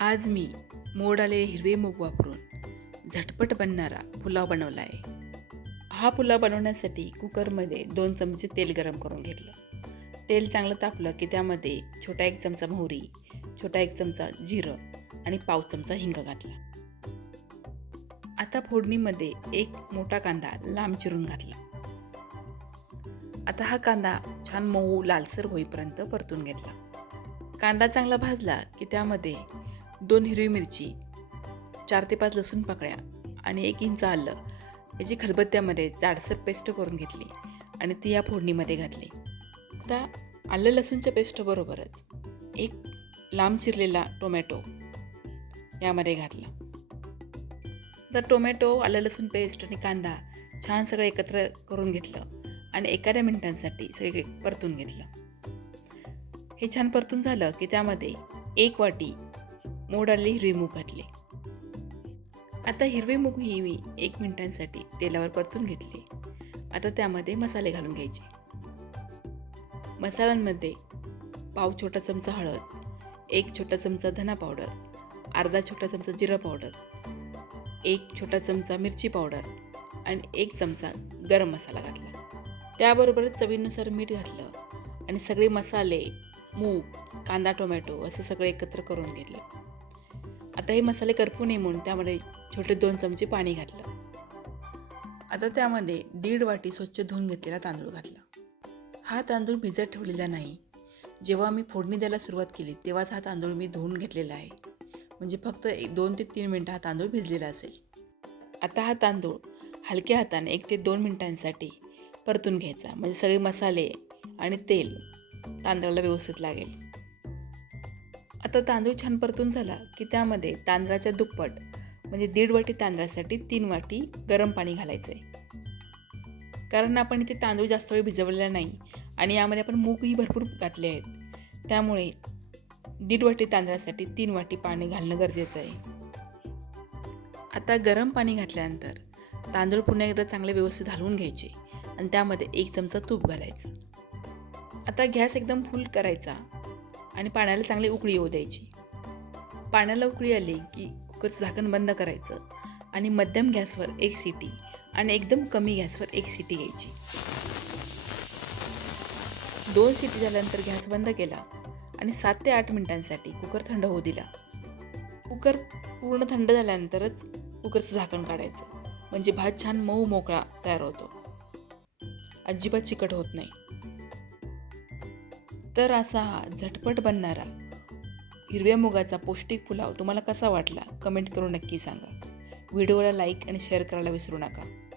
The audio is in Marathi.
आज मी मोड आलेले हिरवे मूग वापरून झटपट बनणारा पुलाव बनवला आहे हा पुलाव बनवण्यासाठी कुकरमध्ये दोन चमचे तेल गरम करून घेतलं. तेल चांगलं तापलं की त्यामध्ये छोटा एक चमचा मोहरी छोटा एक चमचा जिरं आणि पाव चमचा हिंग घातला. आता फोडणीमध्ये एक मोठा कांदा लांब चिरून घातला. आता हा कांदा छान मऊ लालसर होईपर्यंत परतून घेतला. कांदा चांगला भाजला की त्यामध्ये दोन हिरवी मिरची चार ते पाच लसूण पाकळ्या आणि एक इंच आलं याची खलबत्त्यामध्ये जाडसर पेस्ट करून घेतली आणि ती या फोडणीमध्ये घातली. आता आलं लसूणच्या पेस्टबरोबरच एक लांब चिरलेला टोमॅटो यामध्ये घातला. तर टोमॅटो आलं लसूण पेस्ट आणि कांदा छान सगळं एकत्र करून घेतलं आणि एखाद्या मिनिटांसाठी सगळे परतून घेतलं. हे छान परतून झालं की त्यामध्ये एक वाटी मोड आलेली हिरवी मूग घातली. आता हिरवी मूग ही मी एक मिनिटांसाठी तेलावर परतून घेतली. आता त्यामध्ये मसाले घालून घ्यायचे. मसाल्यांमध्ये पाव छोटा चमचा हळद एक छोटा चमचा धना पावडर अर्धा छोटा चमचा जिरा पावडर एक छोटा चमचा मिरची पावडर आणि एक चमचा गरम मसाला घातला. त्याबरोबर चवीनुसार मीठ घातलं आणि सगळे मसाले मूग कांदा टोमॅटो असं सगळं एकत्र करून घेतलं. आता हे मसाले करपू नये म्हणून त्यामध्ये छोटे दोन चमचे पाणी घातलं. आता त्यामध्ये दीड वाटी स्वच्छ धुवून घेतलेला तांदूळ घातला. हा तांदूळ भिजत ठेवलेला नाही. जेव्हा मी फोडणी द्यायला सुरुवात केली तेव्हाच हा तांदूळ मी धुवून घेतलेला आहे. म्हणजे फक्त एक दोन ते तीन मिनटं हा तांदूळ भिजलेला असेल. आता हा तांदूळ हलक्या हाताने एक ते दोन मिनटांसाठी परतून घ्यायचा. म्हणजे सगळे मसाले आणि तेल तांदळाला व्यवस्थित लागेल. आता तांदूळ छान परतून झाला की त्यामध्ये तांदळाच्या दुप्पट म्हणजे दीड वाटी तांदळासाठी तीन वाटी गरम पाणी घालायचं आहे कारण आपण इथे तांदूळ जास्त वेळ भिजवलेला नाही आणि यामध्ये आपण मूगही भरपूर घातले आहेत. त्यामुळे दीड वाटी तांदळासाठी तीन वाटी पाणी घालणं गरजेचं आहे. आता गरम पाणी घातल्यानंतर तांदूळ पुन्हा एकदा चांगले व्यवस्थित घालून घ्यायचे आणि त्यामध्ये एक चमचा तूप घालायचं. आता गॅस एकदम फुल करायचा. आणि पाण्याला चांगली उकळी येऊ द्यायची. पाण्याला उकळी आली की कुकरचं झाकण बंद करायचं आणि मध्यम गॅसवर एक सिटी आणि एकदम कमी गॅसवर एक सिटी घ्यायची. दोन शिटी झाल्यानंतर गॅस बंद केला आणि सात ते आठ मिनिटांसाठी कुकर थंड होऊ दिला. कुकर पूर्ण थंड झाल्यानंतरच कुकरचं झाकण काढायचं. म्हणजे भात छान मऊ मोकळा तयार होतो. अजिबात चिकट होत नाही. तर असा हा झटपट बनणारा हिरव्या मुगाचा पौष्टिक पुलाव तुम्हाला कसा वाटला? कमेंट करून नक्की सांगा. व्हिडिओला लाईक आणि शेअर करायला विसरू नका.